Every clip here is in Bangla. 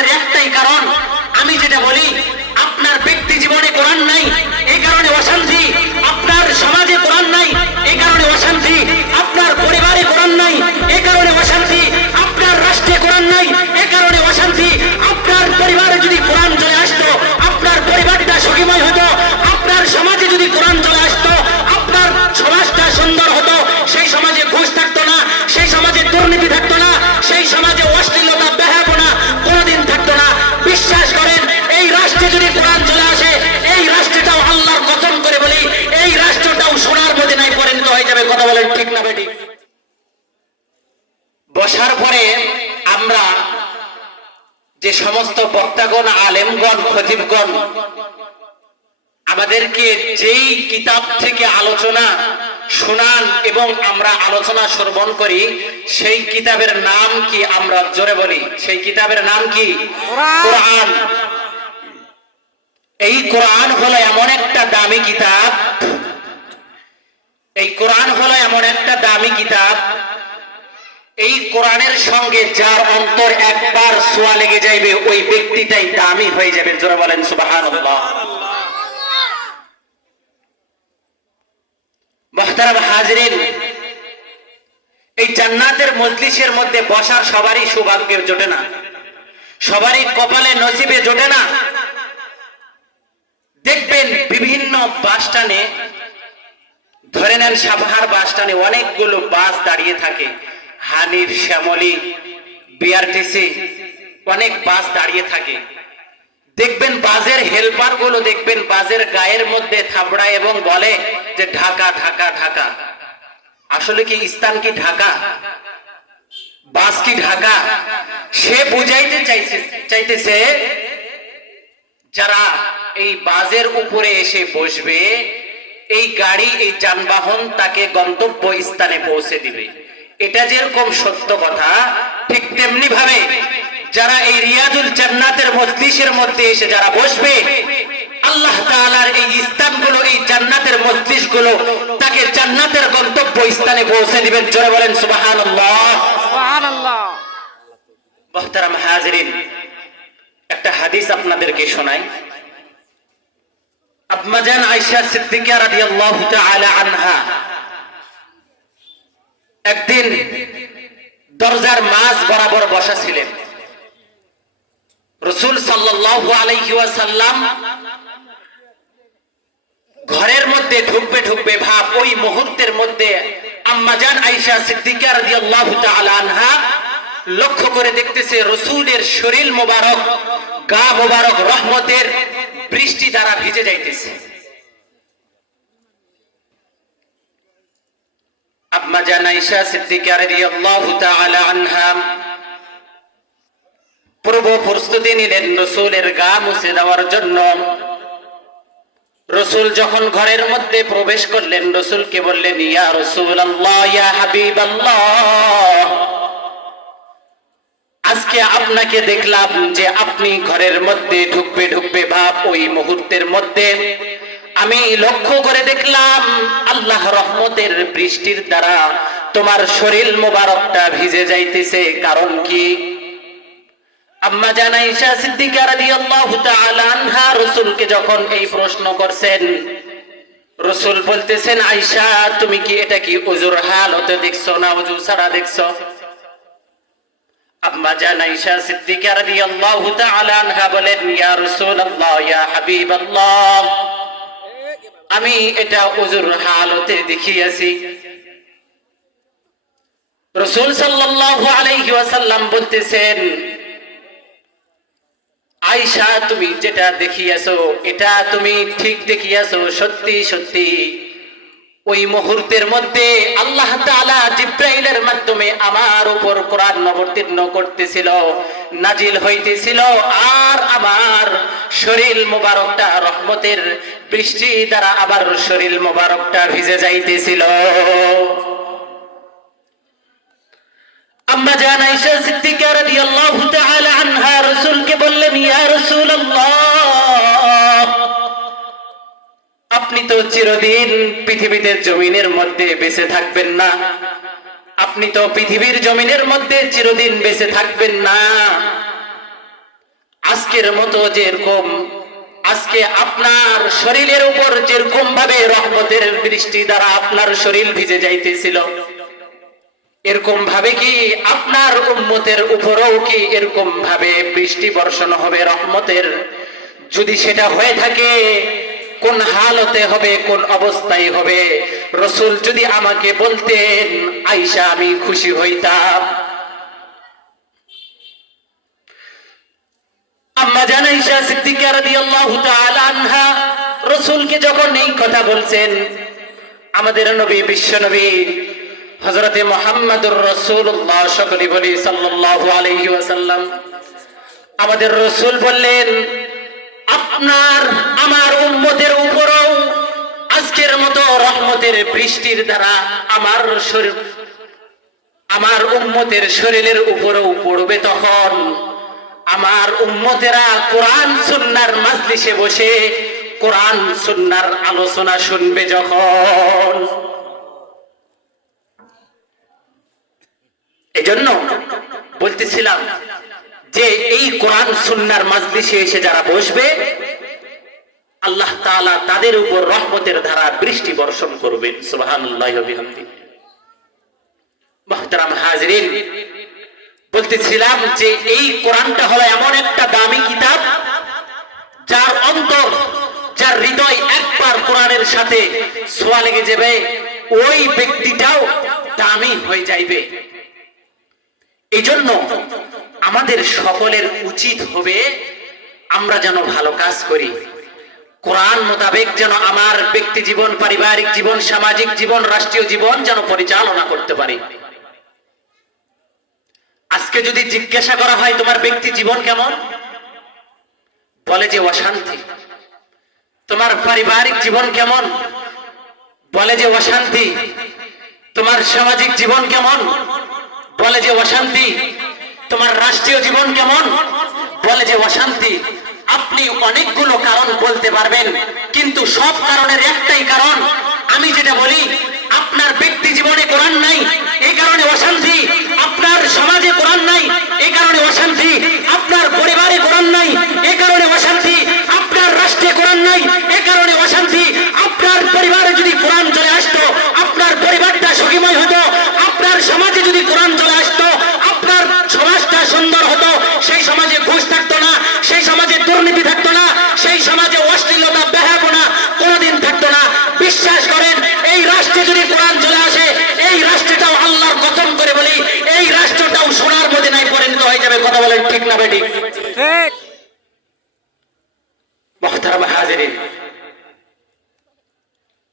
কোরআনের একটাই কারণ আমি যেটা বলি যে সমস্ত বক্তাগণ আলেমগণ খতিবগণ আমাদেরকে যেই কিতাব থেকে আলোচনা শোনান এবং আমরা আলোচনা শ্রবণ করি সেই কিতাবের নাম কি আমরা জোরে বলি? সেই কিতাবের নাম কি? কোরআন। কোরআন। এই কোরআন হলো এমন একটা দামি কিতাব এই কোরআন হলো এমন একটা দামি কিতাব এই কোরআনের সঙ্গে যার অন্তর একবার সোয়া লেগে যাইবে, ওই ব্যক্তিটাই দামি হয়ে যাবে। জোরে বলেন, সুবহানাল্লাহ। মোহতারাম হাজরিন, এই জান্নাতের মজলিসের মধ্যে বসার সবারই সৌভাগ্য জোটে না। সবারই কপালে জোটে না। দেখবেন বিভিন্ন বাস ধরে নেন সাভার বাস অনেকগুলো বাস দাঁড়িয়ে থাকে। হানিফ, শ্যামলী বিআরটিসি অনেক বাস দাঁড়িয়ে থাকে। দেখবেন বাজের হেল্পারগুলো দেখবেন বাজের গায়ের মধ্যে থাবড়ায় এবং বলে যে, ঢাকা ঢাকা ঢাকা। আসলে কি স্থান কি ঢাকা? বাস কি ঢাকা? সে বুঝাইতে চাইছে, চাইতেছে, যারা এই বাজের উপরে এসে বসবে, এই গাড়ি, এই যানবাহন তাকে গন্তব্য স্থানে পৌঁছে দিবে। এটা যেরকম সত্য কথা ঠিক তেমনি ভাবে যারা এই রিয়াজুল জান্নাতের মজলিসের মধ্যে এসে যারা বসবে আল্লাহ তাআলার এই স্থানগুলো এই জান্নাতের মজলিসগুলো তাকে জান্নাতের গন্তব্য স্থানে পৌঁছে দিবেন। জোরে বলেন সুবহানাল্লাহ। সুবহানাল্লাহ। মোহতারাম হাজরিন একটা হাদিস আপনাদেরকে শোনাই। আব্বাজান আয়েশা সিদ্দিকা রাদিয়াল্লাহু তাআলা আনহা একদিন দরজার মাঝ বরাবর বসা ছিলেন রসুল ওয়াসাল্লাম ঘরের মধ্যে ঢুকবে ঢুকবে ভাব ওই মুহূর্তের মধ্যে আম্মাজান আয়েশা সিদ্দিকা আনহা লক্ষ্য করে দেখতেছে রসুলের শরীর মোবারক, গা মোবারক, রহমতের বৃষ্টি দ্বারা ভিজে যাইতেছে। রসুল যখন ঘরের মধ্যে প্রবেশ করলেন, রসুলকে বললেন, ইয়া রসুল আল্লাহ ইয়া হাবিব আজকে আপনাকে দেখলাম যে আপনি ঘরের মধ্যে ঢুকবে ঢুকবে ভাব ওই মুহূর্তের মধ্যে। আমি লক্ষ্য করে দেখলাম আল্লাহ রহমতের বৃষ্টির দ্বারা তোমার শরীর মোবারকটা ভিজে যাইতেছে। কারণ কি? আম্মা জান আয়েশা সিদ্দিকা রাদিয়াল্লাহু তাআলা আনহা যখন এই প্রশ্ন করছেন, রাসূল বলতেছেন, আয়েশা, তুমি কি এটা কি ওযুর হালতে দেখছ না ওযু ছাড়া দেখছ? আম্মা জান আয়েশা সিদ্দিকা রাদিয়াল্লাহু তাআলা আনহা বলেন, ইয়া রাসূলুল্লাহ, ইয়া হাবিবাল্লাহ। আমি এটা ওজুর হালতে দেখিয়াছি। রসুল সাল্লাম বলতেছেন আয়সা তুমি যেটা দেখিয়াছো, এটা তুমি ঠিক দেখিয়াছো, সত্যি সত্যি। ওই মুহূর্তের মধ্যে আল্লাহ তাআলা জিব্রাইলের মাধ্যমে আমার উপর কোরআন অবতীর্ণ করতেছিল, নাজিল হইতেছিল, আর আমার শরীর মোবারকটা রহমতের বৃষ্টি দ্বারা আবার শরীর মোবারকটা ভিজে যাইতেছিল। আম্মা জান চিরদিন পৃথিবীতে জমিনের মধ্যে বেঁচে থাকবেন না। আপনি তো পৃথিবীর জমিনের মধ্যে চিরদিন বেঁচে থাকবেন না। আজকের মতো যেরকম, আজকে আপনার শরীরের উপর যেরকম ভাবে রহমতের দৃষ্টি দ্বারা আপনার শরীর ভিজে যাইতেছিল এরকম ভাবে কি আপনার উম্মতের উপরেও কি এরকম ভাবে বৃষ্টি বর্ষণ হবে রহমতের? যদি সেটা হয়ে থাকে কোন হালতে হবে, কোন অবস্থায় হবে? রসুল যদি আমাকে বলতেন আইসা আমি খুশি হইতাম। আম্মা তাআলা আনহা রাসূলকে যখন এই কথা বলছেন, আমাদের নবী, বিশ্ব নবী, হযরতে মুহাম্মদুর বলি আমাদের রাসূল বললেন, আপনার, আমার উম্মতের রহমতের বৃষ্টির দ্বারা আমার শরীর, আমার উম্মতের শরীরের উপরেও পড়বে তখন। আমার উম্মতেরা কোরআন, সুন্নার মাজলিসে বসে কোরআন, সুন্নার আলোচনা শুনবে যখন। এজন্য বলতেছিলাম যে এই কোরআন, সুন্নার মাজলিসে এসে যারা বসবে আল্লাহ তাআলা তাদের উপর রহমতের ধারা বৃষ্টি বর্ষণ করবেন। হাজরিন, বলতেছিলাম যে এই কোরআনটা হলো এমন একটা দামি কিতাব, যার অন্তর, যার হৃদয় একবার কোরআনের সাথে ছোঁয়া লেগে যাবে, ওই ব্যক্তিটাও দামি হয়ে যাইবে। এই জন্য আমাদের সকলের উচিত হবে আমরা যেন ভালো কাজ করি। কোরআন মোতাবেক যেন আমার ব্যক্তি জীবন, পারিবারিক জীবন, সামাজিক জীবন, রাষ্ট্রীয় জীবন যেন পরিচালনা করতে পারি। আজকে যদি জিজ্ঞাসা করা হয়, তোমার ব্যক্তি জীবন কেমন? বলে যে, অশান্তি। তোমার পারিবারিক জীবন কেমন? বলে যে, অশান্তি। তোমার সামাজিক জীবন কেমন? বলে যে, অশান্তি। তোমার রাষ্ট্রীয় জীবন কেমন? বলে যে, অশান্তি। আপনি অনেকগুলো কারণ বলতে পারবেন, কিন্তু সব কারণের একটাই কারণ। আমি যেটা বলি, আপনার ব্যক্তি জীবনে কোরআন নাই এই কারণে অশান্তি। আপনার সমাজে কোরআন নাই এই কারণে অশান্তি আপনার পরিবারে কোরআন নাই এই কারণে অশান্তি আপনার রাষ্ট্রে কোরআন নাই এই কারণে অশান্তি আপনার পরিবারে যদি কোরআন চলে আসতো আপনার পরিবারটা সুখীময় হতো আপনার সমাজে যদি কোরআন চলে আসতো আপনার সমাজটা সুন্দর হতো সেই সমাজে ঘুষ থাকতো না সেই সমাজে দুর্নীতি থাকতো না সেই সমাজে অশ্লীলতা বেহাপনা কোনোদিন থাকতো না বিশ্বাস করেন এই রাষ্ট্রে যদি কোরআন চলে আসে এই রাষ্ট্রটাও আল্লাহর কসম করে বলি এই রাষ্ট্রটাও সোনার মদিনায় পরিণত হয়ে যাবে কথা বলেন ঠিক না বেটি ঠিক। মহতারাম হাজিরিন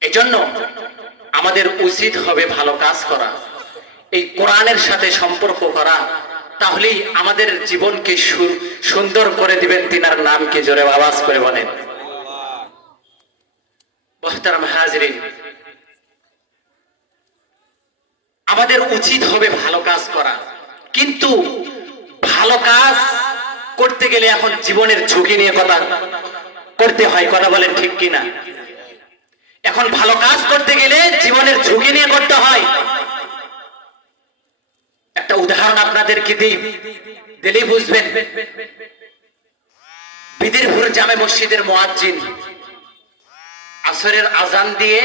এই জন্য আমাদের উচিত হবে ভালো কাজ করা এই কোরআনের সাথে সম্পর্ক করা তাহলেই আমাদের জীবনকে সুন্দর করে দিবেন। তিনার নামকে জোরে আওয়াজ করে বলেন? মহতারাম হাজরিন আমাদের উচিত হবে ভালো কাজ করা কিন্তু ভালো কাজ করতে গেলে এখন জীবনের ঝুঁকি নিয়ে কথা করতে হয়, কথা বলেন ঠিক কিনা? এখন ভালো কাজ করতে গেলে জীবনের ঝুঁকি নিয়ে করতে হয়। একটা উদাহরণ আপনাদেরকে দিই? দিলেই বুঝবেন। বিদিরপুর জামে মসজিদের মোয়াজ্জিন আসরের আজান দিয়ে